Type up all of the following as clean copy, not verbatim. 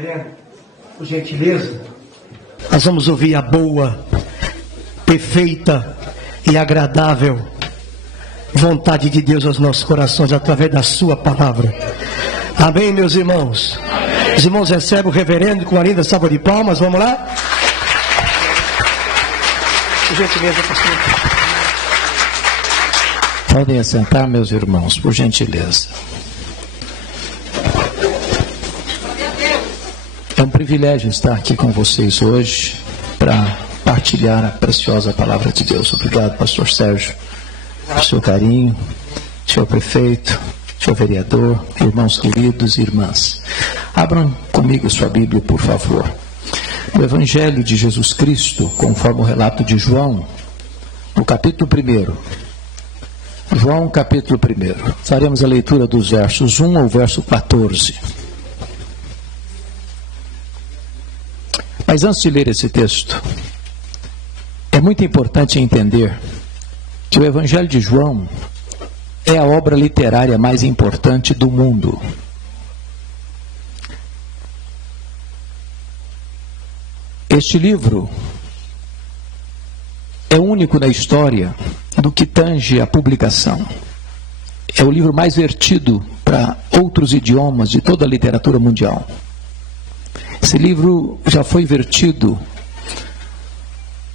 reverendo, por gentileza, nós vamos ouvir a boa, perfeita e agradável vontade de Deus aos nossos corações através da sua palavra. Amém, meus irmãos? Amém. Os irmãos recebem o reverendo com a linda salva de palmas. Vamos lá? Por gentileza, pastor. Podem assentar, meus irmãos, por gentileza. É um privilégio estar aqui com vocês hoje para partilhar a preciosa palavra de Deus. Obrigado, pastor Sérgio, pelo seu carinho, senhor prefeito, senhor vereador, irmãos queridos e irmãs. Abram comigo sua Bíblia, por favor. O Evangelho de Jesus Cristo, conforme o relato de João, no capítulo 1. João, capítulo 1. Faremos a leitura dos versos 1 ao verso 14. Mas antes de ler esse texto, é muito importante entender que o Evangelho de João é a obra literária mais importante do mundo. Este livro é único na história do que tange a publicação. É o livro mais vertido para outros idiomas de toda a literatura mundial. Esse livro já foi vertido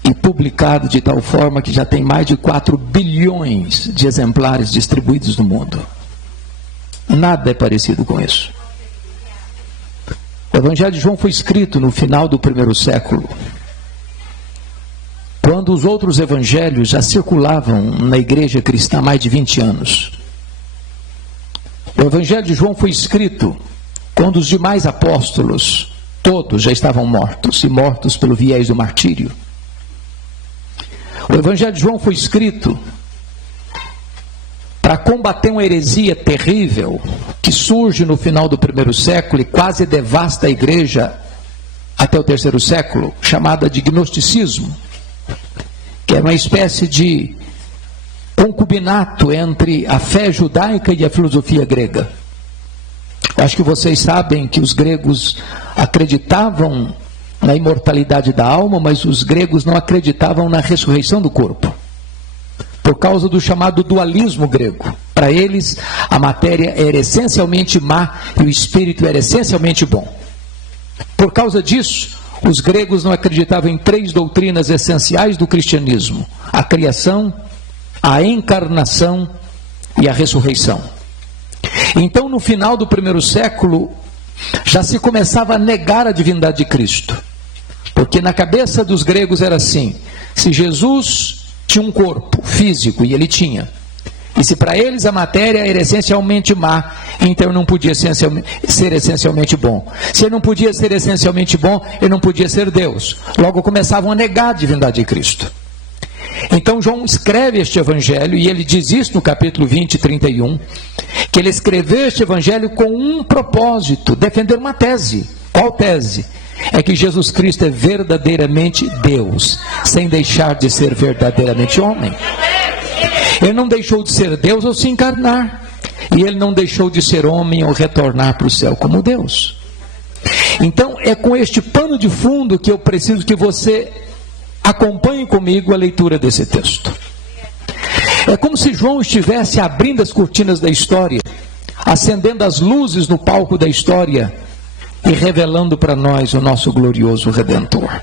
e publicado de tal forma que já tem mais de 4 bilhões de exemplares distribuídos no mundo. Nada é parecido com isso. O Evangelho de João foi escrito no final do 1º século, quando os outros evangelhos já circulavam na igreja cristã há mais de 20 anos. O Evangelho de João foi escrito quando os demais apóstolos, todos já estavam mortos, e mortos pelo viés do martírio. O Evangelho de João foi escrito para combater uma heresia terrível que surge no final do 1º século e quase devasta a igreja até o 3º século, chamada de gnosticismo, que é uma espécie de concubinato entre a fé judaica e a filosofia grega. Acho que vocês sabem que os gregos acreditavam na imortalidade da alma, mas os gregos não acreditavam na ressurreição do corpo, por causa do chamado dualismo grego. Para eles, a matéria era essencialmente má e o espírito era essencialmente bom. Por causa disso, os gregos não acreditavam em 3 doutrinas essenciais do cristianismo: a criação, a encarnação e a ressurreição. Então, no final do 1º século, já se começava a negar a divindade de Cristo, porque na cabeça dos gregos era assim: se Jesus tinha um corpo físico, e ele tinha, e se para eles a matéria era essencialmente má, então não podia ser essencialmente bom. Se ele não podia ser essencialmente bom, ele não podia ser Deus. Logo começavam a negar a divindade de Cristo. Então João escreve este evangelho, e ele diz isso no capítulo 20, 31, que ele escreveu este evangelho com um propósito: defender uma tese. Qual tese? É que Jesus Cristo é verdadeiramente Deus, sem deixar de ser verdadeiramente homem. Ele não deixou de ser Deus ao se encarnar, e ele não deixou de ser homem ao retornar para o céu como Deus. Então é com este pano de fundo que eu preciso que você acompanhe comigo a leitura desse texto. É como se João estivesse abrindo as cortinas da história, acendendo as luzes no palco da história e revelando para nós o nosso glorioso Redentor.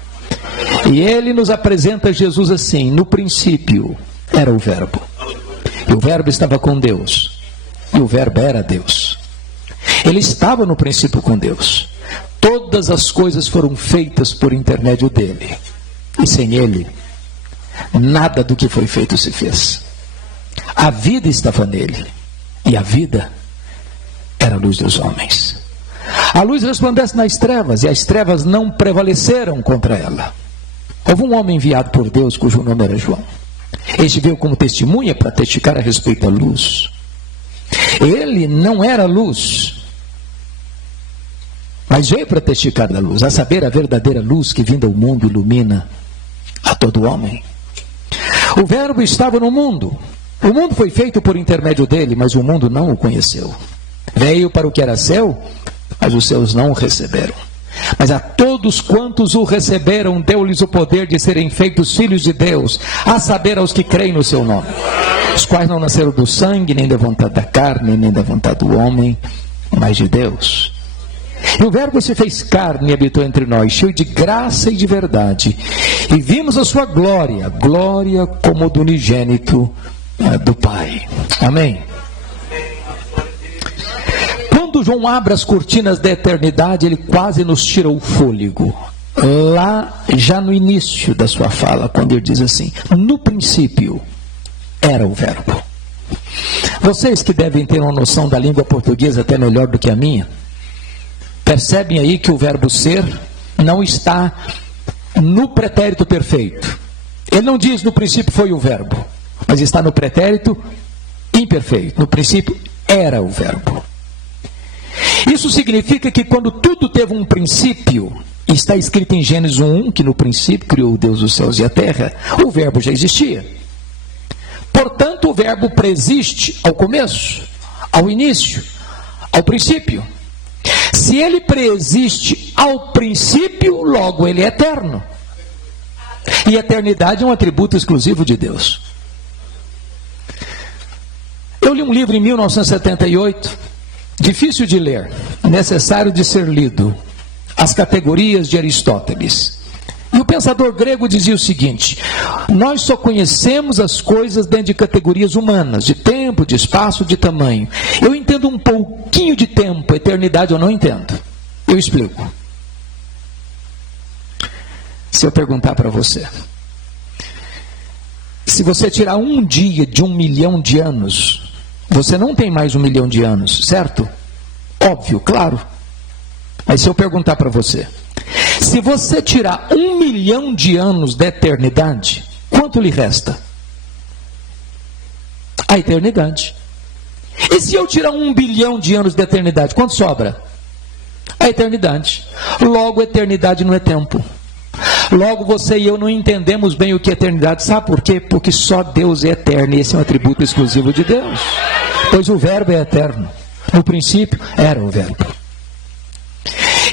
E ele nos apresenta Jesus assim: no princípio era o Verbo, e o Verbo estava com Deus, e o Verbo era Deus. Ele estava no princípio com Deus. Todas as coisas foram feitas por intermédio dele, e sem ele, nada do que foi feito se fez. A vida estava nele, e a vida era a luz dos homens. A luz resplandece nas trevas, e as trevas não prevaleceram contra ela. Houve um homem enviado por Deus, cujo nome era João. Este veio como testemunha para testificar a respeito da luz. Ele não era luz, mas veio para testificar da luz, a saber, a verdadeira luz que vinda ao mundo ilumina a todo homem. O Verbo estava no mundo. O mundo foi feito por intermédio dele, mas o mundo não o conheceu. Veio para o que era seu, mas os seus não o receberam. Mas a todos quantos o receberam, deu-lhes o poder de serem feitos filhos de Deus, a saber, aos que creem no seu nome, os quais não nasceram do sangue, nem da vontade da carne, nem da vontade do homem, mas de Deus. E o Verbo se fez carne e habitou entre nós, cheio de graça e de verdade. E vimos a sua glória, glória como do unigênito do Pai. Amém. Quando João abre as cortinas da eternidade, ele quase nos tira o fôlego. Lá, já no início da sua fala, quando ele diz assim: no princípio era o Verbo. Vocês que devem ter uma noção da língua portuguesa até melhor do que a minha, percebem aí que o verbo ser não está no pretérito perfeito. Ele não diz no princípio foi o verbo, mas está no pretérito imperfeito. No princípio era o verbo. Isso significa que quando tudo teve um princípio, está escrito em Gênesis 1, que no princípio criou Deus os céus e a terra, o verbo já existia. Portanto, o verbo preexiste ao começo, ao início, ao princípio. Se ele preexiste ao princípio, logo ele é eterno. E eternidade é um atributo exclusivo de Deus. Eu li um livro em 1978, difícil de ler, necessário de ser lido, As Categorias de Aristóteles. E o pensador grego dizia o seguinte: nós só conhecemos as coisas dentro de categorias humanas, de tempo, de espaço, de tamanho. Eu entendo um pouquinho de tempo, eternidade eu não entendo. Eu explico. Se eu perguntar para você, se você tirar um dia de 1 milhão de anos, você não tem mais 1 milhão de anos, certo? Óbvio, claro. Mas se eu perguntar para você, se você tirar 1 milhão de anos da eternidade, quanto lhe resta? A eternidade. E se eu tirar 1 bilhão de anos da eternidade, quanto sobra? A eternidade. Logo, a eternidade não é tempo. Logo, você e eu não entendemos bem o que é eternidade. Sabe por quê? Porque só Deus é eterno, e esse é um atributo exclusivo de Deus. Pois o verbo é eterno. No princípio, era o verbo.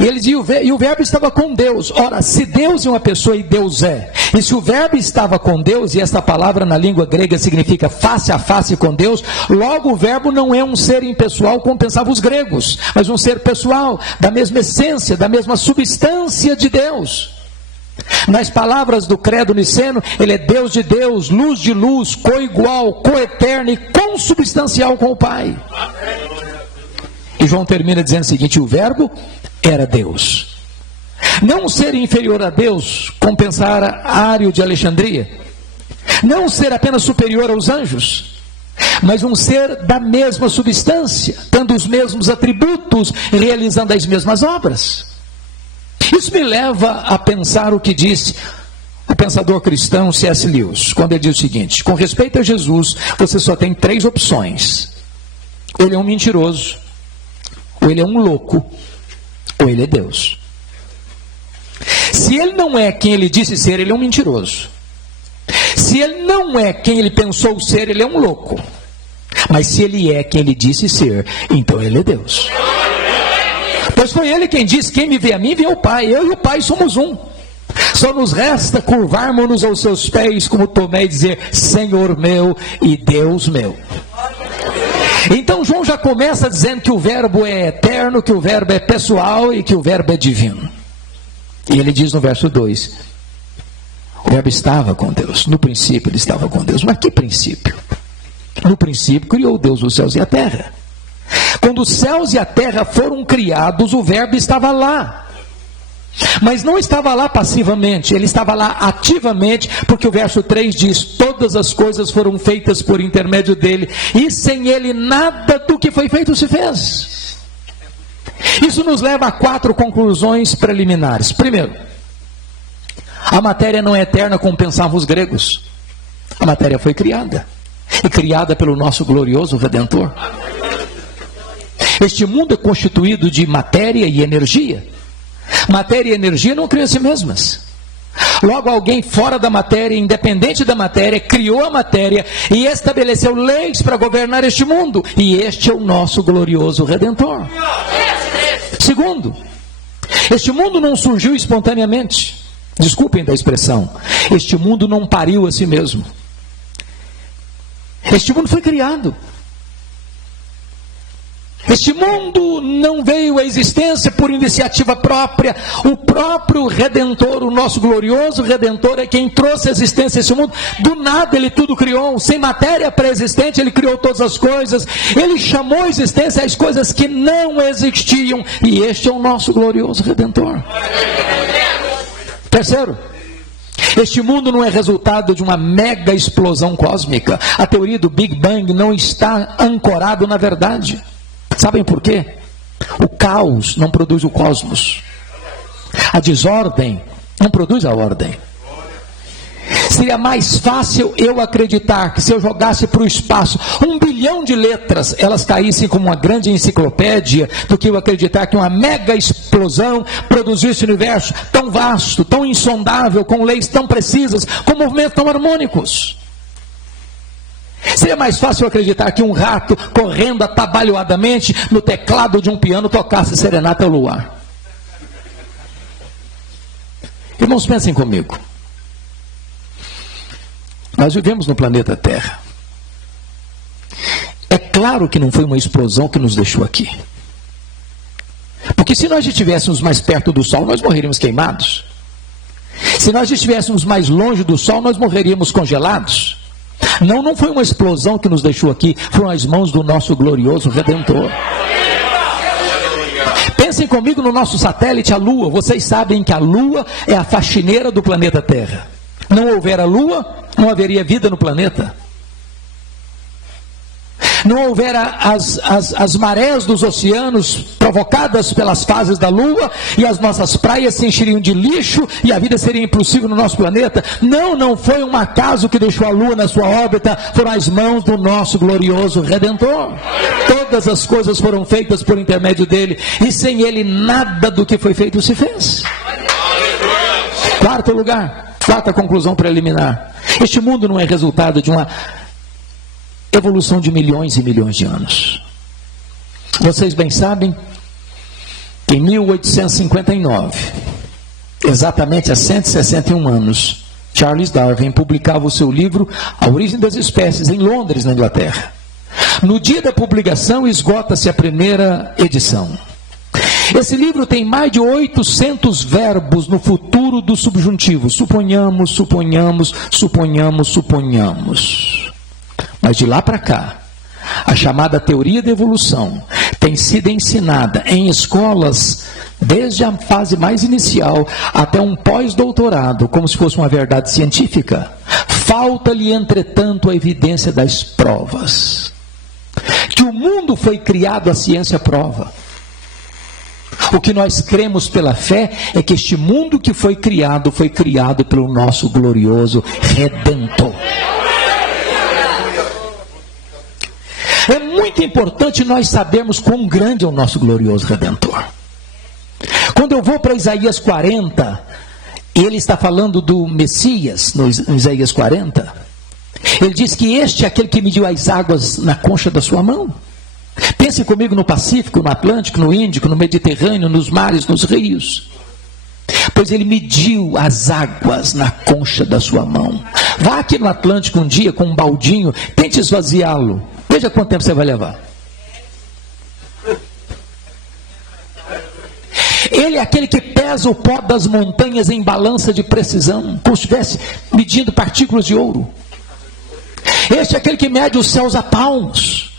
E o verbo estava com Deus. Ora, se Deus é uma pessoa e Deus é, e se o verbo estava com Deus, e essa palavra na língua grega significa face a face com Deus, logo o verbo não é um ser impessoal como pensavam os gregos, mas um ser pessoal, da mesma essência, da mesma substância de Deus. Nas palavras do credo niceno, ele é Deus de Deus, luz de luz, coigual, coeterno e consubstancial com o Pai. E João termina dizendo o seguinte: o verbo era Deus. Não um ser inferior a Deus, como pensara Ário de Alexandria. Não um ser apenas superior aos anjos, mas um ser da mesma substância, tendo os mesmos atributos, realizando as mesmas obras. Isso me leva a pensar o que disse o pensador cristão C.S. Lewis, quando ele diz o seguinte: com respeito a Jesus, você só tem 3 opções. Ou ele é um mentiroso, ou ele é um louco, ou ele é Deus. Se ele não é quem ele disse ser, ele é um mentiroso. Se ele não é quem ele pensou ser, ele é um louco. Mas se ele é quem ele disse ser, então ele é Deus. Pois foi ele quem disse: quem me vê a mim, vê o Pai. Eu e o Pai somos um. Só nos resta curvarmos-nos aos seus pés, como Tomé, e dizer: Senhor meu e Deus meu. Então João já começa dizendo que o verbo é eterno, que o verbo é pessoal e que o verbo é divino. E ele diz no verso 2: o verbo estava com Deus. No princípio ele estava com Deus. Mas que princípio? No princípio criou Deus os céus e a terra. Quando os céus e a terra foram criados, o verbo estava lá. Mas não estava lá passivamente, ele estava lá ativamente, porque o verso 3 diz: todas as coisas foram feitas por intermédio dele, e sem ele nada do que foi feito se fez. Isso nos leva a 4 conclusões preliminares. Primeiro, a matéria não é eterna como pensavam os gregos. A matéria foi criada, e criada pelo nosso glorioso Redentor. Este mundo é constituído de matéria e energia. Matéria e energia não criam a si mesmas. Logo, alguém fora da matéria, independente da matéria, criou a matéria e estabeleceu leis para governar este mundo. E este é o nosso glorioso Redentor. Segundo, Este mundo não surgiu espontaneamente. Desculpem da expressão. Este mundo não pariu a si mesmo. Este mundo foi criado. Este mundo não veio à existência por iniciativa própria. O próprio Redentor, o nosso glorioso Redentor, é quem trouxe à existência esse mundo. Do nada ele tudo criou. Sem matéria pré-existente, ele criou todas as coisas. Ele chamou à existência as coisas que não existiam. E este é o nosso glorioso Redentor. Terceiro, este mundo não é resultado de uma mega explosão cósmica. A teoria do Big Bang não está ancorada na verdade. Sabem por quê? O caos não produz o cosmos. A desordem não produz a ordem. Seria mais fácil eu acreditar que se eu jogasse para o espaço 1 bilhão de letras, elas caíssem como uma grande enciclopédia, do que eu acreditar que uma mega explosão produzisse um universo tão vasto, tão insondável, com leis tão precisas, com movimentos tão harmônicos. Seria mais fácil eu acreditar que um rato correndo atabalhoadamente no teclado de um piano tocasse Serenata ao Luar. Irmãos, pensem comigo. Nós vivemos no planeta Terra. É claro que não foi uma explosão que nos deixou aqui. Porque se nós estivéssemos mais perto do Sol, nós morreríamos queimados. Se nós estivéssemos mais longe do Sol, nós morreríamos congelados. Não foi uma explosão que nos deixou aqui, foram as mãos do nosso glorioso Redentor. Pensem comigo no nosso satélite, a Lua. Vocês sabem que a Lua é a faxineira do planeta Terra. Não houver a Lua, não haveria vida no planeta. Não houver as marés dos oceanos provocadas pelas fases da Lua, e as nossas praias se encheriam de lixo e a vida seria impossível no nosso planeta. Não foi um acaso que deixou a Lua na sua órbita, foram as mãos do nosso glorioso Redentor. Todas as coisas foram feitas por intermédio dele, e sem ele nada do que foi feito se fez. Quarto lugar, quarta conclusão preliminar: este mundo não é resultado de uma evolução de milhões e milhões de anos. Vocês bem sabem que em 1859, exatamente há 161 anos, Charles Darwin publicava o seu livro A Origem das Espécies em Londres, na Inglaterra. No dia da publicação, esgota-se a primeira edição. Esse livro tem mais de 800 verbos no futuro do subjuntivo. Suponhamos, suponhamos, suponhamos, suponhamos. Mas de lá para cá, a chamada teoria da evolução tem sido ensinada em escolas desde a fase mais inicial até um pós-doutorado, como se fosse uma verdade científica. Falta-lhe, entretanto, a evidência das provas. Que o mundo foi criado, a ciência prova. O que nós cremos pela fé é que este mundo que foi criado pelo nosso glorioso Redentor. É muito importante nós sabermos quão grande é o nosso glorioso Redentor. Quando eu vou para Isaías 40, ele está falando do Messias, no Isaías 40. Ele diz que este é aquele que mediu as águas na concha da sua mão. Pense comigo no Pacífico, no Atlântico, no Índico, no Mediterrâneo, nos mares, nos rios. Pois ele mediu as águas na concha da sua mão. Vá aqui no Atlântico um dia com um baldinho, tente esvaziá-lo. Veja quanto tempo você vai levar. Ele é aquele que pesa o pó das montanhas em balança de precisão, como se estivesse medindo partículas de ouro. Este é aquele que mede os céus a palmos.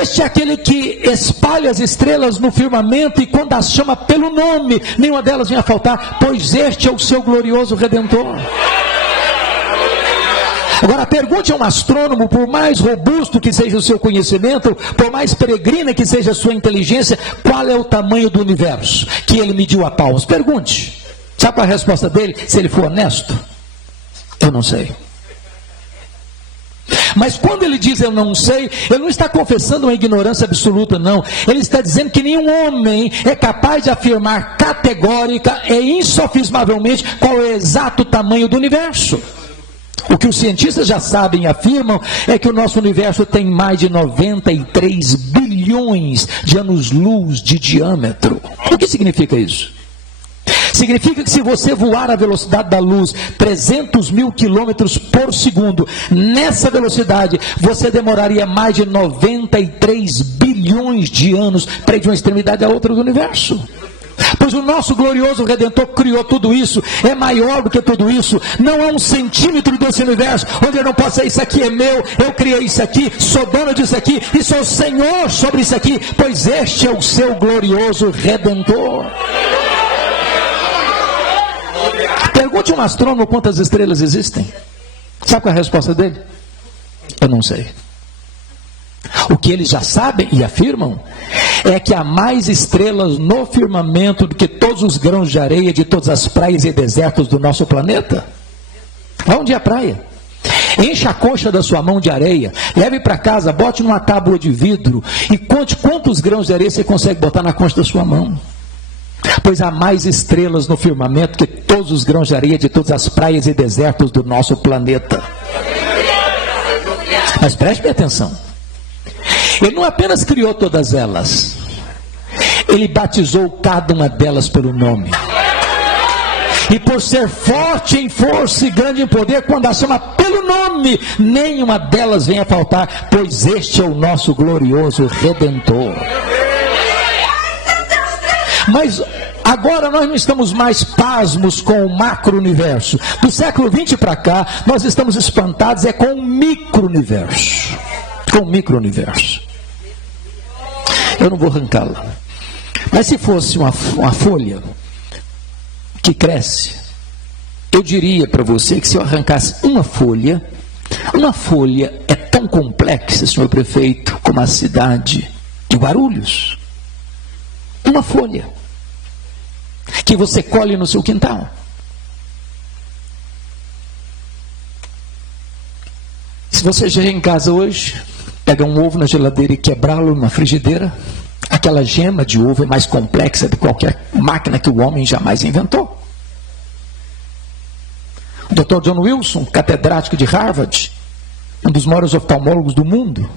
Este é aquele que espalha as estrelas no firmamento, e quando as chama pelo nome, nenhuma delas vem a faltar, pois este é o seu glorioso Redentor. Agora pergunte a um astrônomo, por mais robusto que seja o seu conhecimento, por mais peregrina que seja a sua inteligência, qual é o tamanho do universo que ele mediu a palmos? Pergunte. Sabe qual é a resposta dele? Se ele for honesto: eu não sei. Mas quando ele diz eu não sei, ele não está confessando uma ignorância absoluta, não. Ele está dizendo que nenhum homem é capaz de afirmar categórica e insofismavelmente qual é o exato tamanho do universo. O que os cientistas já sabem e afirmam é que o nosso universo tem mais de 93 bilhões bilhões de anos-luz de diâmetro. O que significa isso? Significa que se você voar à velocidade da luz, 300 mil quilômetros por segundo, nessa velocidade, você demoraria mais de 93 bilhões de anos para ir de uma extremidade à outra do universo. Pois o nosso glorioso Redentor criou tudo isso, é maior do que tudo isso, não há um centímetro desse universo onde eu não possa, isso aqui é meu, eu criei isso aqui, sou dono disso aqui, e sou Senhor sobre isso aqui, pois este é o seu glorioso Redentor. Pergunte a um astrônomo quantas estrelas existem. Sabe qual é a resposta dele? Eu não sei. O que eles já sabem e afirmam é que há mais estrelas no firmamento do que todos os grãos de areia de todas as praias e desertos do nosso planeta. Onde é a praia? Encha a concha da sua mão de areia, leve para casa, bote numa tábua de vidro e conte quantos grãos de areia você consegue botar na concha da sua mão. Pois há mais estrelas no firmamento que todos os grãos de areia de todas as praias e desertos do nosso planeta. Mas preste bem atenção. Ele não apenas criou todas elas, ele batizou cada uma delas pelo nome. E por ser forte em força e grande em poder, quando a chama pelo nome, nenhuma delas vem a faltar, pois este é o nosso glorioso Redentor. Mas agora nós não estamos mais pasmos com o macro-universo. Do século XX para cá, nós estamos espantados com o micro-universo. Com o micro-universo. Eu não vou arrancá-la. Mas se fosse uma folha que cresce, eu diria para você que se eu arrancasse uma folha é tão complexa, senhor prefeito, como a cidade de Guarulhos. Uma folha que você colhe no seu quintal. Se você chegar em casa hoje, pega um ovo na geladeira e quebrá-lo na frigideira, aquela gema de ovo é mais complexa do que qualquer máquina que o homem jamais inventou. O Dr. John Wilson, catedrático de Harvard, um dos maiores oftalmólogos do mundo,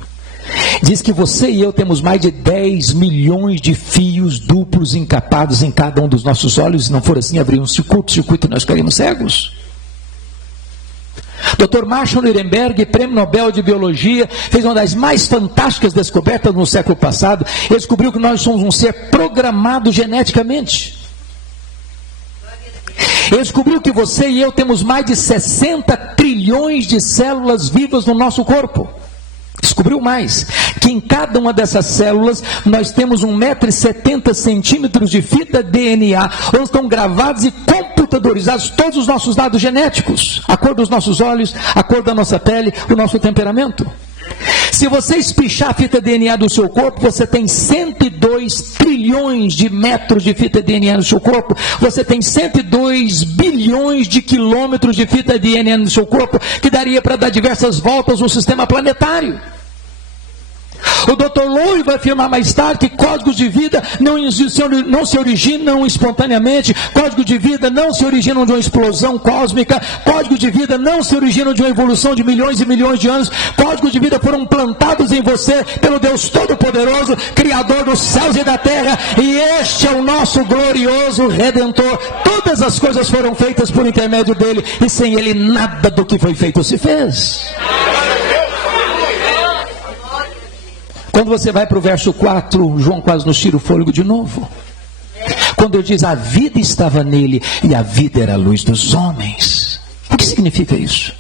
diz que você e eu temos mais de 10 milhões de fios duplos encapados em cada um dos nossos olhos. Se não for assim, abriria um circuito e nós ficaríamos cegos. Dr. Marshall Nirenberg, prêmio Nobel de Biologia, fez uma das mais fantásticas descobertas no século passado. Ele descobriu que nós somos um ser programado geneticamente. Ele descobriu que você e eu temos mais de 60 trilhões de células vivas no nosso corpo. Descobriu mais, que em cada uma dessas células nós temos 1,70 m de fita DNA, onde estão gravados e computadorizados todos os nossos dados genéticos, a cor dos nossos olhos, a cor da nossa pele, o nosso temperamento. Se você espichar a fita DNA do seu corpo, você tem 102 trilhões de metros de fita DNA no seu corpo, você tem 102 bilhões de quilômetros de fita DNA no seu corpo, que daria para dar diversas voltas no sistema planetário. O Dr. Lowe vai afirmar mais tarde que códigos de vida não se originam espontaneamente, códigos de vida não se originam de uma explosão cósmica, códigos de vida não se originam de uma evolução de milhões e milhões de anos, códigos de vida foram plantados em você pelo Deus Todo-Poderoso, Criador dos céus e da terra, e este é o nosso glorioso Redentor. Todas as coisas foram feitas por intermédio dele, e sem ele nada do que foi feito se fez. Quando você vai para o verso 4, João quase nos tira o fôlego de novo. Quando ele diz, a vida estava nele e a vida era a luz dos homens. O que significa isso?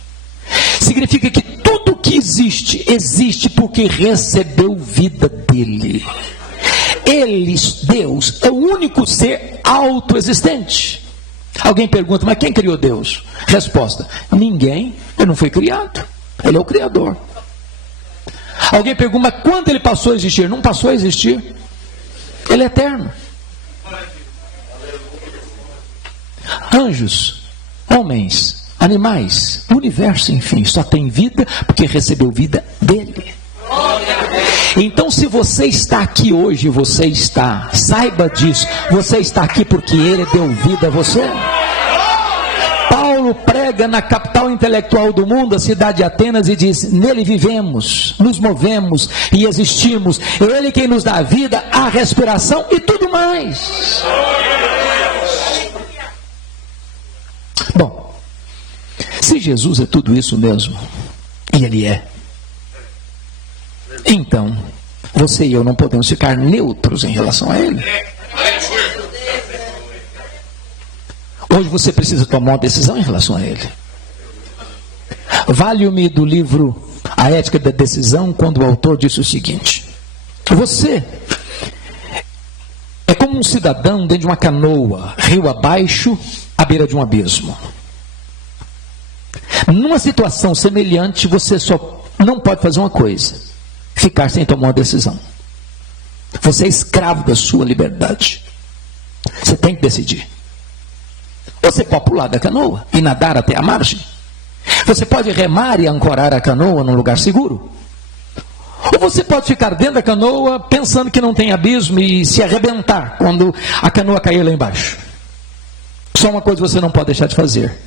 Significa que tudo que existe, existe porque recebeu vida dele. Ele, Deus, é o único ser autoexistente. Alguém pergunta, mas quem criou Deus? Resposta, ninguém, ele não foi criado. Ele é o Criador. Alguém pergunta, mas quando ele passou a existir? Não passou a existir. Ele é eterno. Anjos, homens, animais, o universo, enfim, só tem vida porque recebeu vida dele. Então, se você está aqui hoje, você está, saiba disso, você está aqui porque ele deu vida a você. Paulo prega chega na capital intelectual do mundo, a cidade de Atenas, e diz: nele vivemos, nos movemos e existimos. É ele quem nos dá a vida, a respiração e tudo mais. Bom, se Jesus é tudo isso mesmo, e ele é, então você e eu não podemos ficar neutros em relação a ele. Hoje você precisa tomar uma decisão em relação a ele. Valho-me do livro A Ética da Decisão, quando o autor disse o seguinte: você é como um cidadão dentro de uma canoa, rio abaixo, à beira de um abismo. Numa situação semelhante, você só não pode fazer uma coisa: ficar sem tomar uma decisão. Você é escravo da sua liberdade. Você tem que decidir. Você pode pular da canoa e nadar até a margem. Você pode remar e ancorar a canoa num lugar seguro. Ou você pode ficar dentro da canoa pensando que não tem abismo e se arrebentar quando a canoa cair lá embaixo. Só uma coisa você não pode deixar de fazer: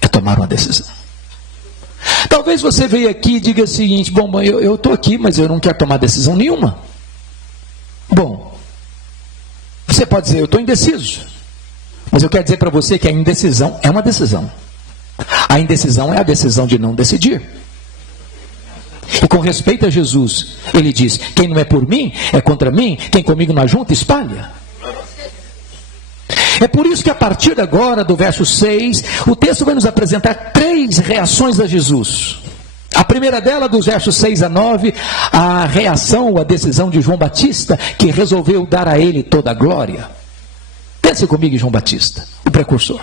é tomar uma decisão. Talvez você veja aqui e diga o seguinte: bom, eu estou aqui, mas eu não quero tomar decisão nenhuma. Bom, você pode dizer: eu estou indeciso. Mas eu quero dizer para você que a indecisão é uma decisão. A indecisão é a decisão de não decidir. E com respeito a Jesus, ele diz: quem não é por mim, é contra mim. Quem comigo não ajunta, espalha. É por isso que a partir de agora, do verso 6, o texto vai nos apresentar 3 reações a Jesus. A primeira dela, dos versos 6 a 9, a reação ou a decisão de João Batista, que resolveu dar a ele toda a glória. Pense comigo em João Batista, o precursor.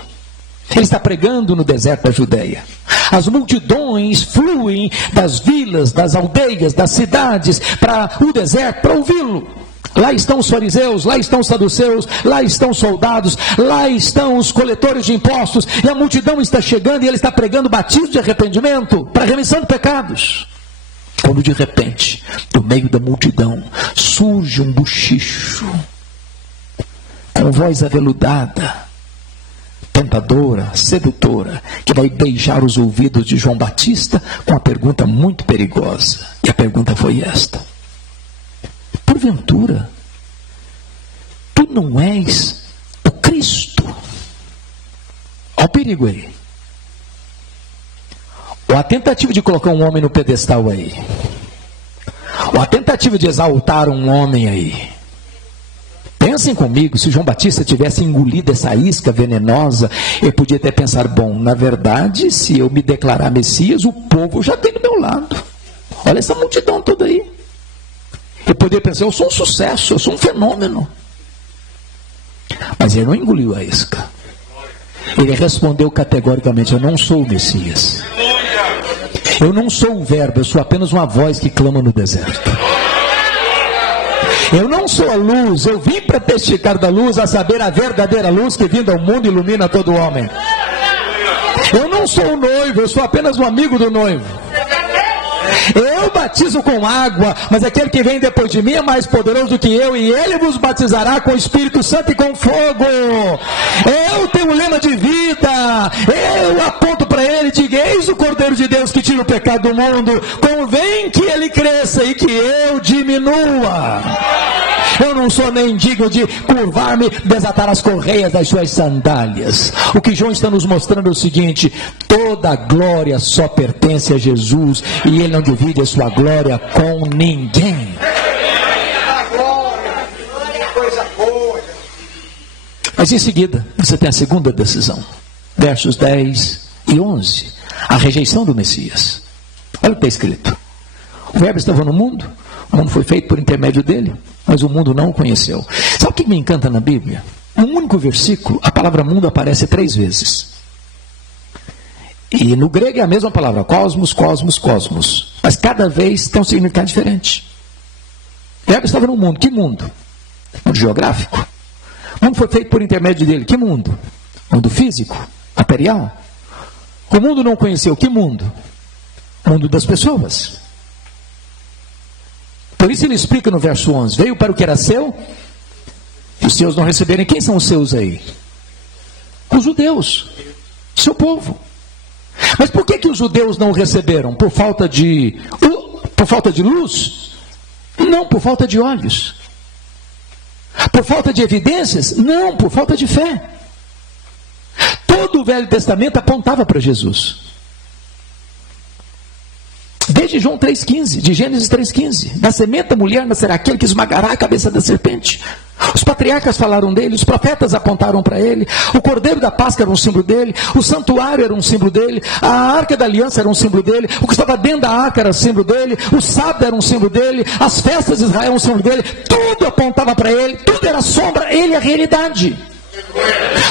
Ele está pregando no deserto da Judeia. As multidões fluem das vilas, das aldeias, das cidades para o deserto para ouvi-lo. Lá estão os fariseus, lá estão os saduceus, lá estão os soldados, lá estão os coletores de impostos, e a multidão está chegando e ele está pregando batismo de arrependimento para remissão de pecados. Quando de repente, do meio da multidão, surge um bochicho, com voz aveludada, tentadora, sedutora, que vai beijar os ouvidos de João Batista com uma pergunta muito perigosa. E a pergunta foi esta: porventura, tu não és o Cristo? Olha o perigo aí. Ou a tentativa de colocar um homem no pedestal aí. Ou a tentativa de exaltar um homem aí. Pensem comigo, se João Batista tivesse engolido essa isca venenosa, ele podia até pensar: bom, na verdade, se eu me declarar Messias, o povo já tem do meu lado. Olha essa multidão toda aí. Ele poderia pensar: eu sou um sucesso, eu sou um fenômeno. Mas ele não engoliu a isca. Ele respondeu categoricamente: eu não sou o Messias. Eu não sou o verbo, eu sou apenas uma voz que clama no deserto. Eu não sou a luz, eu vim para testificar da luz, a saber, a verdadeira luz que vindo ao mundo ilumina todo homem. Eu não sou o noivo, eu sou apenas um amigo do noivo. Eu batizo com água, mas aquele que vem depois de mim é mais poderoso do que eu, e ele vos batizará com o Espírito Santo e com fogo. Eu tenho um lema de vida, eu aponto para ele e digo: eis o Cordeiro de Deus que tira o pecado do mundo. Convém que ele cresça e que eu diminua. Eu não sou nem digno de curvar-me, desatar as correias das suas sandálias. O que João está nos mostrando é o seguinte: toda a glória só pertence a Jesus, e ele não divide a sua glória com ninguém. Mas em seguida, você tem a segunda decisão. Versos 10 e 11. A rejeição do Messias. Olha o que está escrito: o verbo estava no mundo, o mundo foi feito por intermédio dele, mas o mundo não o conheceu. Sabe o que me encanta na Bíblia? Num único versículo, a palavra mundo aparece 3 vezes. E no grego é a mesma palavra: cosmos, cosmos, cosmos. Mas cada vez tem um significado diferente. O verbo estava no mundo. Que mundo? Mundo geográfico. O mundo foi feito por intermédio dele. Que mundo? Mundo físico, material. O mundo não conheceu. Que mundo? Mundo das pessoas. Por isso ele explica no verso 11: veio para o que era seu, e os seus não receberem. Quem são os seus aí? Os judeus. seu povo. Mas por que os judeus não o receberam? Por falta de luz? Não, por falta de olhos. Por falta de evidências? Não, por falta de fé. Todo o Velho Testamento apontava para Jesus. Desde João 3,15, de Gênesis 3,15. Da semente da mulher nascerá aquele que esmagará a cabeça da serpente. Os patriarcas falaram dele, os profetas apontaram para ele, o cordeiro da Páscoa era um símbolo dele, o santuário era um símbolo dele, a arca da aliança era um símbolo dele, o que estava dentro da arca era um símbolo dele, o sábado era um símbolo dele, as festas de Israel eram um símbolo dele, tudo apontava para ele, tudo era sombra, ele é a realidade.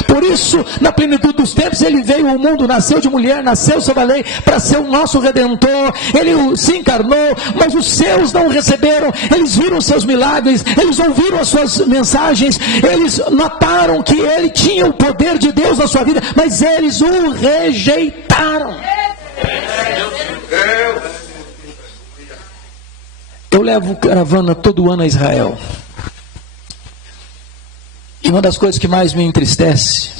Por isso, na plenitude dos tempos, ele veio ao mundo, nasceu de mulher, nasceu sob a lei, para ser o nosso Redentor. Ele se encarnou, mas os seus não o receberam. Eles viram os seus milagres, eles ouviram as suas mensagens, eles notaram que ele tinha o poder de Deus na sua vida, mas eles o rejeitaram. Eu levo caravana todo ano a Israel. E uma das coisas que mais me entristece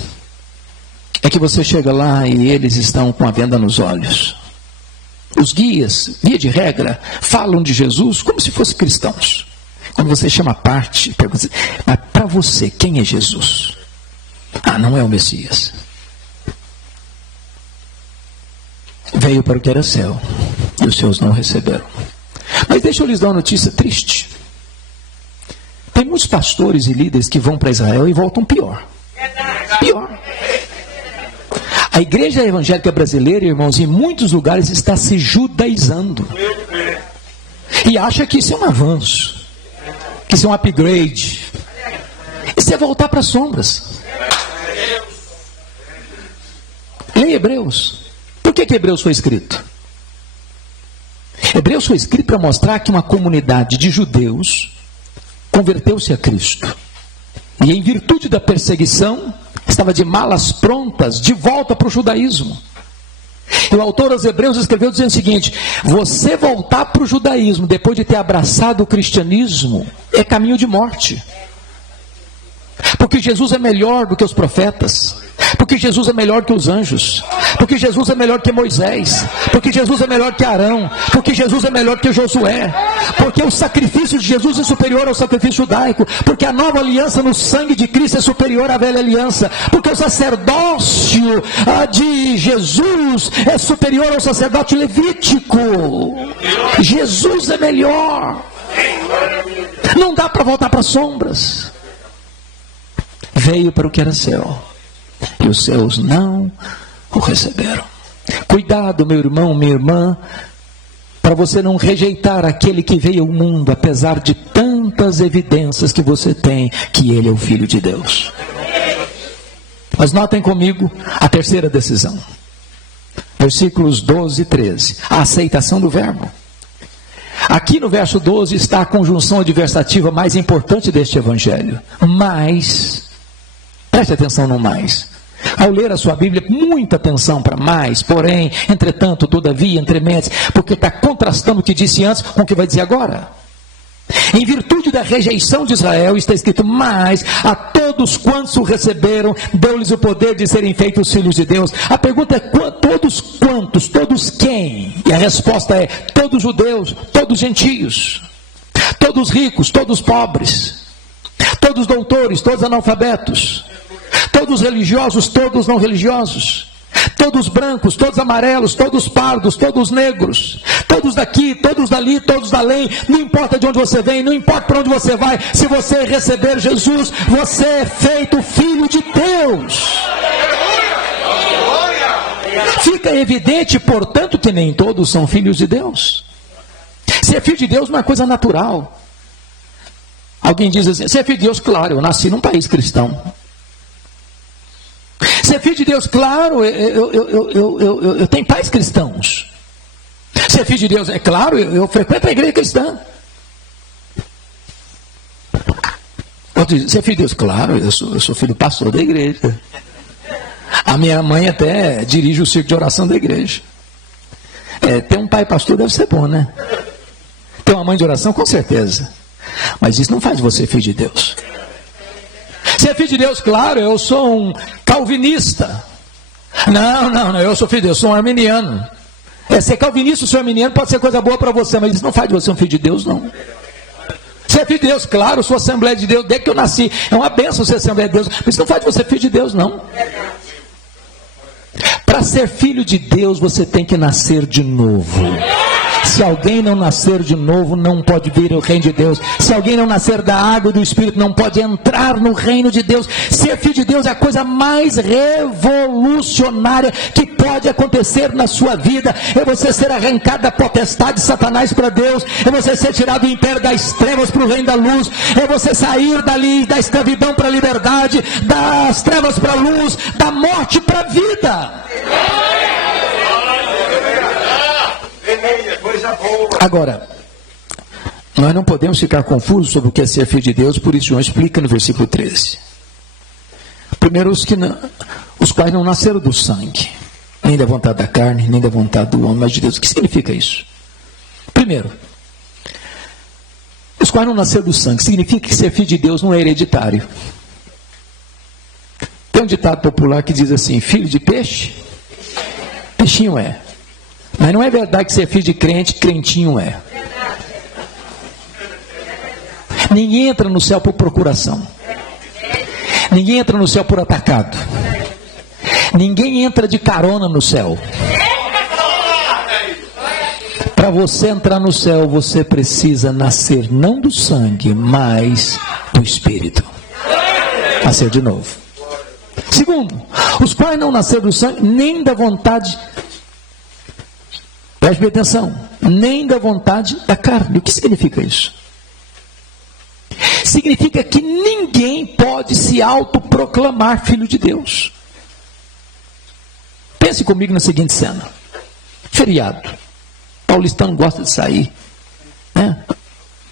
é que você chega lá e eles estão com a venda nos olhos. Os guias, via de regra, falam de Jesus como se fossem cristãos. Quando você chama a parte, pergunta, mas para você, quem é Jesus? Ah, não é o Messias. Veio para o que era céu, e os seus não receberam. Mas deixa eu lhes dar uma notícia triste. Tem muitos pastores e líderes que vão para Israel e voltam pior. Pior. A igreja evangélica brasileira, irmãos, em muitos lugares está se judaizando. E acha que isso é um avanço. Que isso é um upgrade. Isso é voltar para as sombras. Leia Hebreus. Por que Hebreus foi escrito? Hebreus foi escrito para mostrar que uma comunidade de judeus converteu-se a Cristo. E em virtude da perseguição, estava de malas prontas, de volta para o judaísmo. E o autor aos Hebreus escreveu dizendo o seguinte: você voltar para o judaísmo, depois de ter abraçado o cristianismo, é caminho de morte. Porque Jesus é melhor do que os profetas. Porque Jesus é melhor que os anjos. Porque Jesus é melhor que Moisés. Porque Jesus é melhor que Arão. Porque Jesus é melhor que Josué. Porque o sacrifício de Jesus é superior ao sacrifício judaico. Porque a nova aliança no sangue de Cristo é superior à velha aliança. Porque o sacerdócio de Jesus é superior ao sacerdócio levítico. Jesus é melhor. Não dá para voltar para as sombras. Veio para o que era céu, e os seus não o receberam. Cuidado, meu irmão, minha irmã, para você não rejeitar aquele que veio ao mundo, apesar de tantas evidências que você tem que ele é o Filho de Deus. Mas notem comigo a terceira decisão. Versículos 12 e 13. A aceitação do verbo. Aqui no verso 12 está a conjunção adversativa mais importante deste evangelho. Mas, preste atenção no mais. Ao ler a sua Bíblia, muita atenção para mais, porém, entretanto, todavia, entrementes, porque está contrastando o que disse antes com o que vai dizer agora. Em virtude da rejeição de Israel, está escrito: mas a todos quantos o receberam, deu-lhes o poder de serem feitos filhos de Deus. A pergunta é: todos quantos? Todos quem? E a resposta é: todos judeus, todos gentios, todos ricos, todos pobres, todos doutores, todos analfabetos, todos religiosos, todos não religiosos, todos brancos, todos amarelos, todos pardos, todos negros, todos daqui, todos dali, todos dalém. Não importa de onde você vem, não importa para onde você vai, se você receber Jesus, você é feito filho de Deus. Fica evidente, portanto, que nem todos são filhos de Deus. Ser filho de Deus não é coisa natural. Alguém diz assim: ser filho de Deus, claro, eu nasci num país cristão. Ser filho de Deus, claro, eu tenho pais cristãos. Ser filho de Deus, é claro, eu frequento a igreja cristã. Outro diz: ser filho de Deus, claro, eu sou filho do pastor da igreja. A minha mãe até dirige o círculo de oração da igreja. Ter um pai pastor deve ser bom, né? Ter uma mãe de oração, com certeza. Mas isso não faz você filho de Deus. Ser filho de Deus, claro, eu sou um calvinista. Não, eu sou filho de Deus, sou um arminiano. Ser calvinista, ser arminiano pode ser coisa boa para você, mas isso não faz de você um filho de Deus, não. Você é filho de Deus, claro, sou Assembleia de Deus, desde que eu nasci. É uma bênção ser Assembleia de Deus, mas isso não faz de você filho de Deus, não. Para ser filho de Deus, você tem que nascer de novo. Se alguém não nascer de novo, não pode vir o reino de Deus. Se alguém não nascer da água e do Espírito, não pode entrar no reino de Deus. Ser filho de Deus é a coisa mais revolucionária que pode acontecer na sua vida. É você ser arrancado da potestade de Satanás para Deus. É você ser tirado do império das trevas para o reino da luz. É você sair dali da escravidão para a liberdade, das trevas para a luz, da morte para a vida. Agora, nós não podemos ficar confusos sobre o que é ser filho de Deus, por isso João explica no versículo 13. Primeiro, os quais não nasceram do sangue, nem da vontade da carne, nem da vontade do homem, mas de Deus. O que significa isso? Primeiro, os quais não nasceram do sangue, significa que ser filho de Deus não é hereditário. Tem um ditado popular que diz assim: filho de peixe, peixinho é. Mas não é verdade que ser filho de crente, crentinho é. Ninguém entra no céu por procuração. Ninguém entra no céu por atacado. Ninguém entra de carona no céu. Para você entrar no céu, você precisa nascer não do sangue, mas do Espírito. Nascer de novo. Segundo, os quais não nasceram do sangue, nem da vontade, preste atenção, nem da vontade da carne. O que significa isso? Significa que ninguém pode se autoproclamar filho de Deus. Pense comigo na seguinte cena: feriado. Paulistano gosta de sair, né?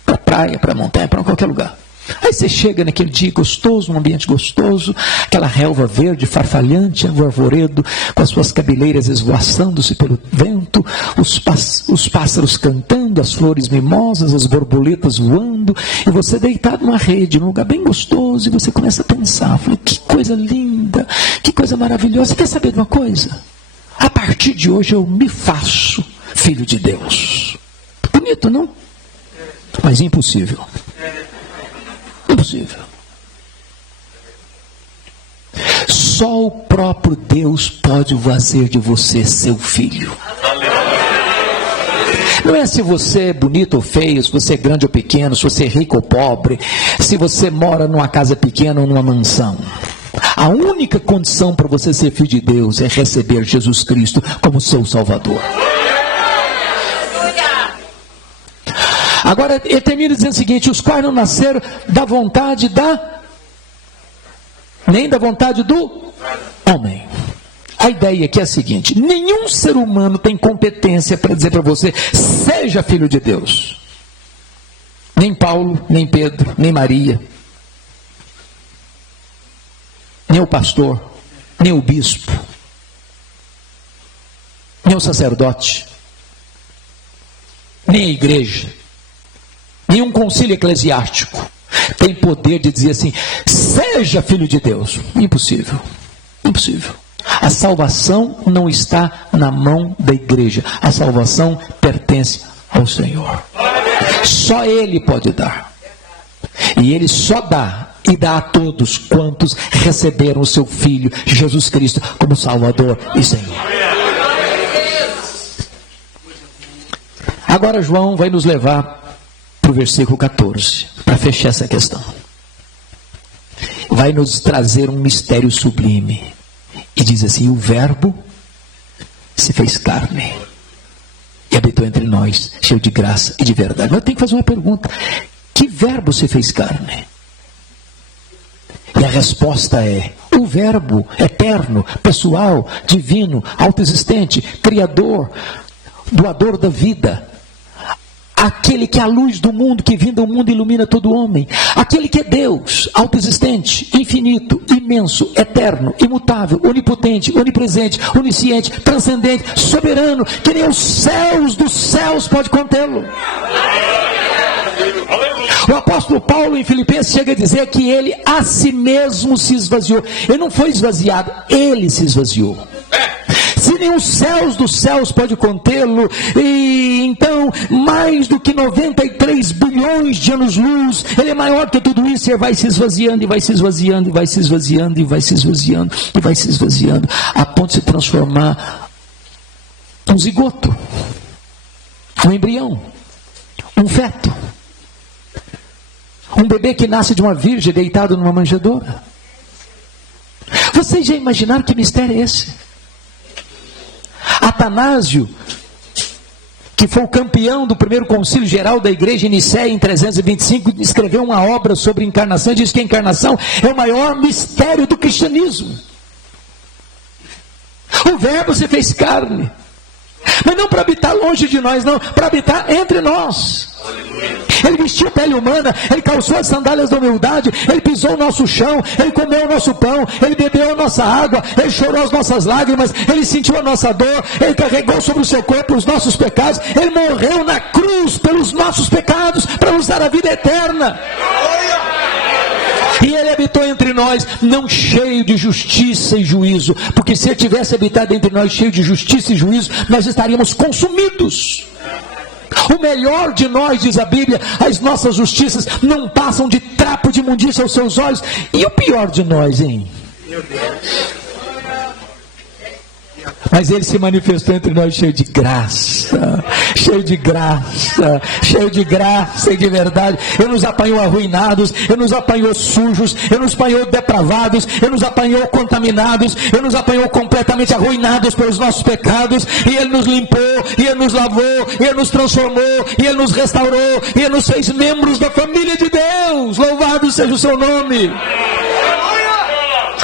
Para a praia, para a montanha, para qualquer lugar. Aí você chega naquele dia gostoso, num ambiente gostoso, aquela relva verde, farfalhante, o arvoredo, com as suas cabeleiras esvoaçando-se pelo vento, os pássaros cantando, as flores mimosas, as borboletas voando, e você deitado numa rede, num lugar bem gostoso, e você começa a pensar, que coisa linda, que coisa maravilhosa. Você quer saber de uma coisa? A partir de hoje eu me faço filho de Deus. Bonito, não? Mas impossível. Impossível. Só o próprio Deus pode fazer de você seu filho. Não é se você é bonito ou feio, se você é grande ou pequeno, se você é rico ou pobre, se você mora numa casa pequena ou numa mansão. A única condição para você ser filho de Deus é receber Jesus Cristo como seu Salvador. Agora ele termina dizendo o seguinte: os quais não nasceram da vontade nem da vontade do homem. A ideia aqui é a seguinte: nenhum ser humano tem competência para dizer para você, seja filho de Deus. Nem Paulo, nem Pedro, nem Maria, nem o pastor, nem o bispo, nem o sacerdote, nem a igreja, nenhum concílio eclesiástico tem poder de dizer assim, seja filho de Deus. Impossível. Impossível. A salvação não está na mão da igreja. A salvação pertence ao Senhor. Só Ele pode dar. E Ele só dá, e dá a todos quantos receberam o seu Filho, Jesus Cristo, como Salvador e Senhor. Agora João vai nos levar para o versículo 14, para fechar essa questão. Vai nos trazer um mistério sublime. E diz assim: o verbo se fez carne e habitou entre nós, cheio de graça e de verdade. Mas eu tenho que fazer uma pergunta: que verbo se fez carne? E a resposta é: o verbo eterno, pessoal, divino, autoexistente, criador, doador da vida, aquele que é a luz do mundo, que vindo do mundo ilumina todo homem, aquele que é Deus, autoexistente, infinito, imenso, eterno, imutável, onipotente, onipresente, onisciente, transcendente, soberano, que nem os céus dos céus pode contê-lo. O apóstolo Paulo em Filipenses chega a dizer que ele a si mesmo se esvaziou. Ele não foi esvaziado, ele se esvaziou. se nem os céus dos céus pode contê-lo, e então mais do que 93 bilhões de anos-luz, ele é maior que tudo isso, e vai se esvaziando, e vai se esvaziando, e vai se esvaziando, e vai se esvaziando, e vai se esvaziando, a ponto de se transformar um zigoto, um embrião, um feto, um bebê que nasce de uma virgem deitado numa manjedoura. Vocês já imaginaram que mistério é esse? Atanásio, que foi o campeão do primeiro concílio geral da igreja em Nicéia em 325, escreveu uma obra sobre encarnação e diz que a encarnação é o maior mistério do cristianismo. O verbo se fez carne, mas não para habitar longe de nós, não, para habitar entre nós. Ele vestiu pele humana, ele calçou as sandálias da humildade, ele pisou o nosso chão, ele comeu o nosso pão, ele bebeu a nossa água, ele chorou as nossas lágrimas, ele sentiu a nossa dor, ele carregou sobre o seu corpo os nossos pecados, ele morreu na cruz pelos nossos pecados, para nos dar a vida eterna. E ele habitou entre nós, não cheio de justiça e juízo, porque se ele tivesse habitado entre nós cheio de justiça e juízo, nós estaríamos consumidos. O melhor de nós, diz a Bíblia, as nossas justiças não passam de trapo de imundícia aos seus olhos. E o pior de nós, hein? Mas ele se manifestou entre nós cheio de graça, cheio de graça, cheio de graça e de verdade. Ele nos apanhou arruinados, ele nos apanhou sujos, ele nos apanhou depravados, ele nos apanhou contaminados, ele nos apanhou completamente arruinados pelos nossos pecados, e ele nos limpou, e ele nos lavou, e ele nos transformou, e ele nos restaurou, e ele nos fez membros da família de Deus. Louvado seja o seu nome.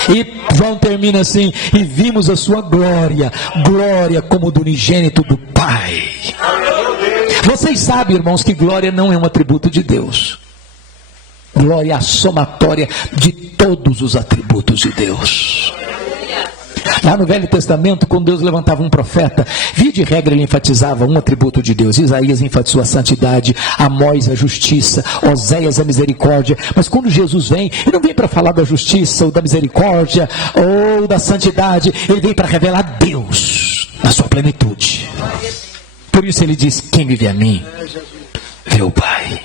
E João termina assim: e vimos a sua glória, glória como do unigênito do Pai. Vocês sabem, irmãos, que glória não é um atributo de Deus. Glória é a somatória de todos os atributos de Deus. Lá no Velho Testamento, quando Deus levantava um profeta, via de regra ele enfatizava um atributo de Deus. Isaías enfatizou a santidade, Amós a justiça, Oséias a misericórdia. Mas quando Jesus vem, ele não vem para falar da justiça, ou da misericórdia, ou da santidade. Ele vem para revelar Deus na sua plenitude. Por isso ele diz: quem vive a mim, vê o Pai.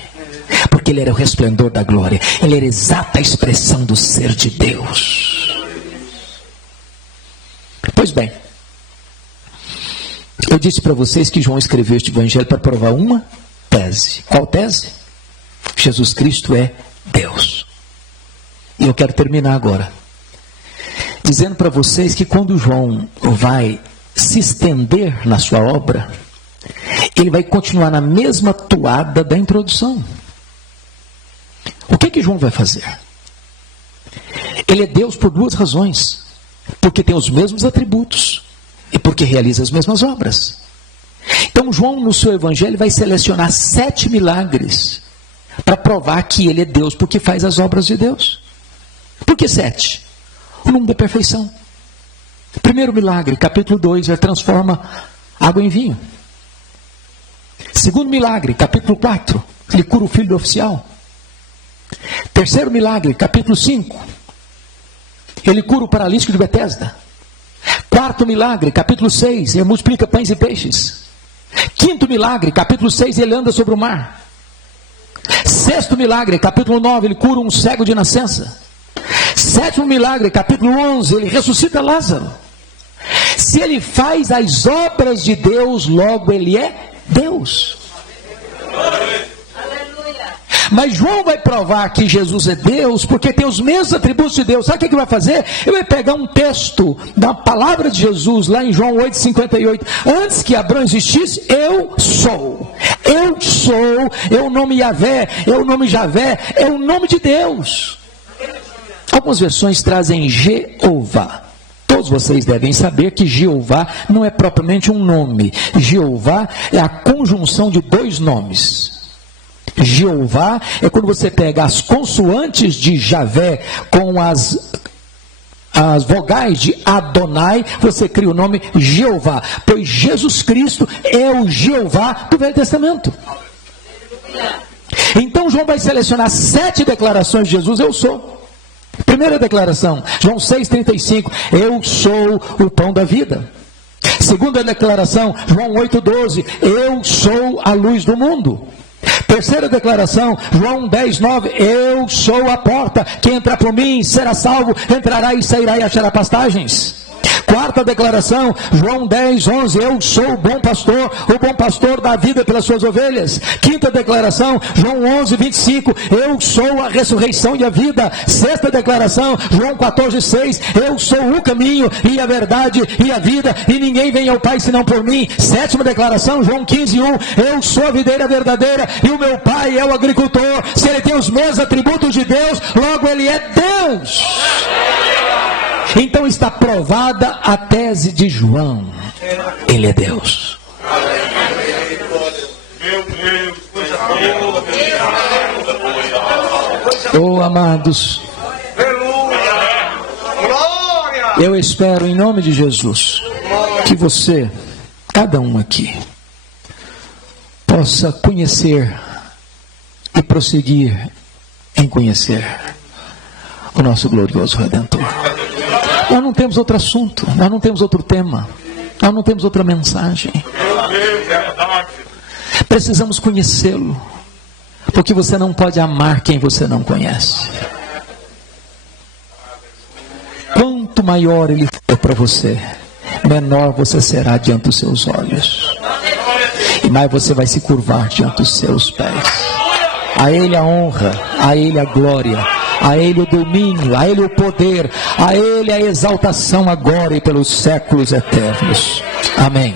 Porque ele era o resplendor da glória, ele era a exata expressão do ser de Deus. Pois bem, eu disse para vocês que João escreveu este evangelho para provar uma tese. Qual tese? Jesus Cristo é Deus. E eu quero terminar agora dizendo para vocês que quando João vai se estender na sua obra, ele vai continuar na mesma toada da introdução. O que João vai fazer? Ele é Deus por duas razões: porque tem os mesmos atributos e porque realiza as mesmas obras. Então João, no seu evangelho, vai selecionar 7 milagres para provar que ele é Deus, porque faz as obras de Deus. Por que 7? O número da perfeição. Primeiro milagre, capítulo 2, ele transforma água em vinho. Segundo milagre, capítulo 4, ele cura o filho do oficial. Terceiro milagre, capítulo 5, ele cura o paralítico de Betesda. Quarto milagre, capítulo 6, ele multiplica pães e peixes. Quinto milagre, capítulo 6, ele anda sobre o mar. Sexto milagre, capítulo 9, ele cura um cego de nascença. Sétimo milagre, capítulo 11, ele ressuscita Lázaro. Se ele faz as obras de Deus, logo ele é Deus. Mas João vai provar que Jesus é Deus, porque tem os mesmos atributos de Deus. Sabe o que ele vai fazer? Ele vai pegar um texto da palavra de Jesus, lá em João 8,58. Antes que Abraão existisse, eu sou. Eu sou, é o nome Yahvé, é o nome Javé, é o nome de Deus. Algumas versões trazem Jeová. Todos vocês devem saber que Jeová não é propriamente um nome. Jeová é a conjunção de dois nomes. Jeová é quando você pega as consoantes de Javé com as vogais de Adonai, você cria o nome Jeová, pois Jesus Cristo é o Jeová do Velho Testamento. Então João vai selecionar 7 declarações de Jesus: eu sou. Primeira declaração, João 6,35, eu sou o pão da vida. Segunda declaração, João 8,12, eu sou a luz do mundo. Terceira declaração, João 10,9, eu sou a porta, quem entrar por mim será salvo, entrará e sairá e achará pastagens. Quarta declaração, João 10,11, eu sou o bom pastor dá vida pelas suas ovelhas. Quinta declaração, João 11,25, eu sou a ressurreição e a vida. Sexta declaração, João 14,6, eu sou o caminho e a verdade e a vida, e ninguém vem ao Pai senão por mim. Sétima declaração, João 15,1, eu sou a videira verdadeira e o meu Pai é o agricultor. Se ele tem os mesmos atributos de Deus, logo ele é Deus. Então está provada a tese de João. Ele é Deus. Oh, amados, eu espero em nome de Jesus que você, cada um aqui, possa conhecer e prosseguir em conhecer o nosso glorioso Redentor. Nós não temos outro assunto, nós não temos outro tema, nós não temos outra mensagem. Precisamos conhecê-lo, porque você não pode amar quem você não conhece. Quanto maior ele for para você, menor você será diante dos seus olhos, e mais você vai se curvar diante dos seus pés. A ele a honra, a ele a glória, a ele o domínio, a ele o poder, a ele a exaltação agora e pelos séculos eternos. Amém.